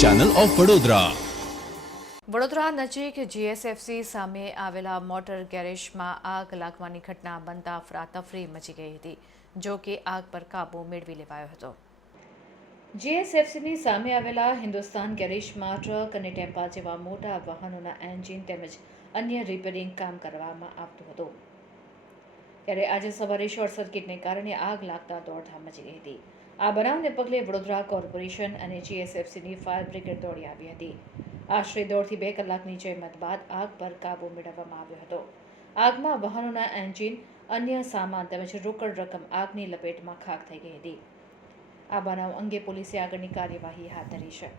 Channel of Vadodara Vadodara નજીક GSFC સામે આવેલા મોટર ગેરેજમાં આગ લાગવાની ઘટના બનતા અફરાતફરી મચી ગઈ હતી, જો કે આગ પર કાબૂ મેળવી લેવાયો હતો. જીએસએફસીની સામે આવેલા હિન્દુસ્તાન ગેરેજમાં ટ્રક અને ટેમ્પા જેવા મોટા વાહનોના એન્જિન તેમજ અન્ય રિપેરિંગ કામ કરવામાં આવતું હતું. ત્યારે આજે સવારે શોર્ટ સર્કિટને કારણે આગ લાગતા દોડધામ મચી હતી. આ બનાવને પગલે વડોદરા કોર્પોરેશન અને જીએસએફસીની ફાયર બ્રિગેડ દોડી આવી હતી. આશરે દોઢથી બે કલાકની જહેમત બાદ આગ પર કાબુ મેળવવામાં આવ્યો હતો. આગમાં વાહનોના એન્જિન, અન્ય સામાન તેમજ રોકડ રકમ આગની લપેટમાં ખાક થઈ ગઈ હતી. આ બનાવ અંગે પોલીસે આગળની કાર્યવાહી હાથ ધરી છે.